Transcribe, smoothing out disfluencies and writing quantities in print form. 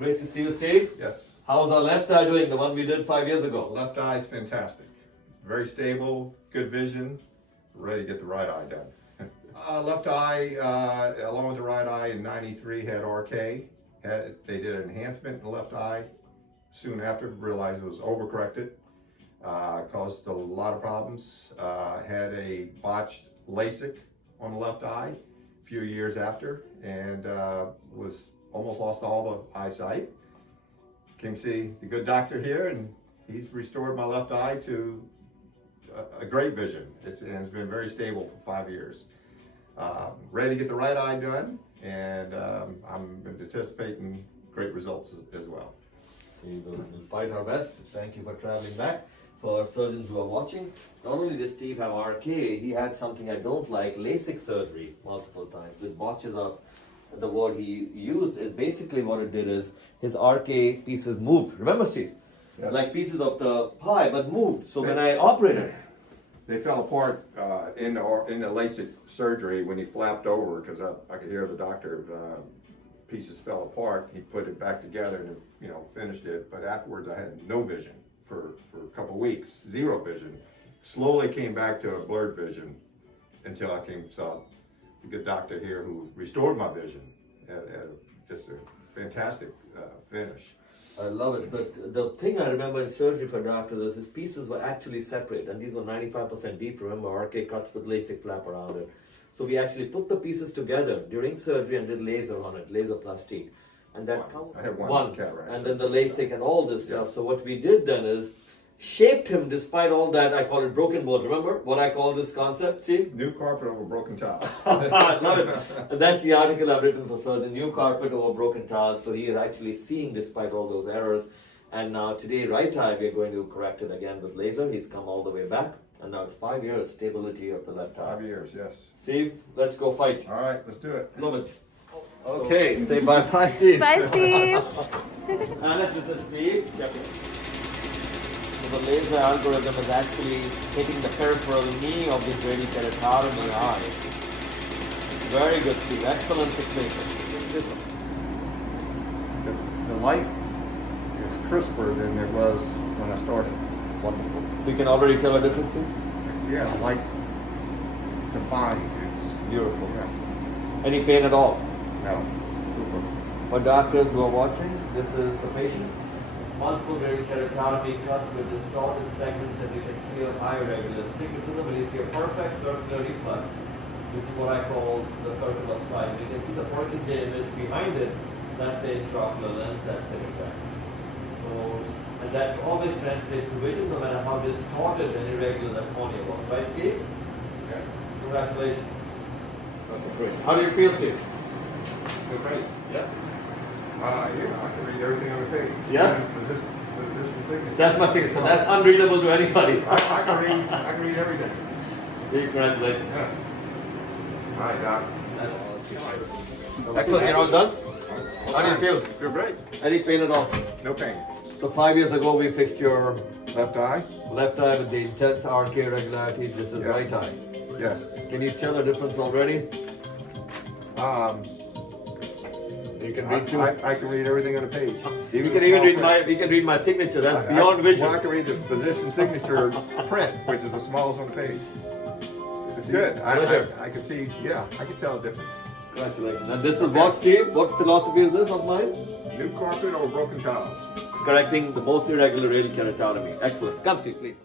Great to see you, Steve. Yes. How's our left eye doing, the one we did 5 years ago? Left eye is fantastic. Very stable, good vision, ready to get the right eye done. Left eye, along with the right eye in '93 had RK. They did an enhancement in the left eye. Soon after, realized it was overcorrected. Caused a lot of problems. Had a botched LASIK on the left eye a few years after, and was almost lost all the eyesight. Came to see the good doctor here, and he's restored my left eye to a great vision. It's been very stable for 5 years. Ready to get the right eye done, and I'm anticipating great results as well. We will fight our best. Thank you for traveling back. For surgeons who are watching, not only does Steve have RK, he had something I don't like, LASIK surgery multiple times. With botches up, the word he used is basically what it did is his RK pieces moved. Remember, Steve? Yes. Like pieces of the pie, but moved. So when I operated, they fell apart in the LASIK surgery when he flapped over, because I could hear the doctor. Pieces fell apart. He put it back together and finished it. But afterwards, I had no vision for a couple of weeks, zero vision. Slowly came back to a blurred vision until I saw a good doctor here who restored my vision. Had just a fantastic finish. I love it, but the thing I remember in surgery for doctors is his pieces were actually separate, and these were 95% deep. Remember, RK cuts with LASIK flap around it. So we actually put the pieces together during surgery and did laser on it, LaZrPlastique. And that I have one cataract. And then the LASIK and all this stuff. So what we did then is shaped him despite all that. I call it broken bones. Remember what I call this concept, Steve? New carpet over broken tiles. I love it. And that's the article I've written for surgeon. New carpet over broken tiles. So he is actually seeing despite all those errors. And now today, right eye, we're going to correct it again with laser. He's come all the way back. And now it's 5 years stability of the left eye. 5 years, yes. Steve, let's go fight. All right, let's do it. Love it. Okay, say bye-bye, Steve. Bye, Steve. Alice, this is Steve. Yep. So the laser algorithm is actually hitting the peripheral knee of the radial keratotomy eye. Very good, Steve. Excellent fixation. The light is crisper than it was when I started. Wonderful. So you can already tell a difference here? Yeah, the light's defined. It's Beautiful. yeah. Any pain at all? No. Super. For doctors who are watching, this is the patient. Multiple radial keratotomy cuts with distorted segments, as you can see, of high irregular. Stick it to them and you see a perfect circular reflex. This is what I call the circle of sight. You can see the Purkinje image behind it. That's the intraocular lens that's sitting there. So, and that always translates to vision, no matter how distorted and irregular the cornea was. Right, Steve? Yeah. Congratulations. Okay, great. How do you feel, Steve? Feel great. Yeah. Yeah, I can read everything on the page. Yes? Position signature. That's my signature. So that's unreadable to anybody. I can read everything. Congratulations. Yeah. All right, Doc. Excellent. You're all done? How do you feel? Feel great. Any pain at all? No pain. So 5 years ago, we fixed your Left eye? left eye with the intense RK irregularity. This is Yes. right eye. Yes. Can you tell a difference already? You can read too. I can read everything on the page. You the can even small read print. we can read my signature. That's beyond vision. Well, I can read the position signature print, which is the smallest on the page. It's good. I can see, yeah, I can tell the difference. Congratulations. And this is what, Steve? What philosophy is this of mine? New carpet or broken tiles? Correcting the most irregular radial keratotomy. Excellent. Come, Steve, please.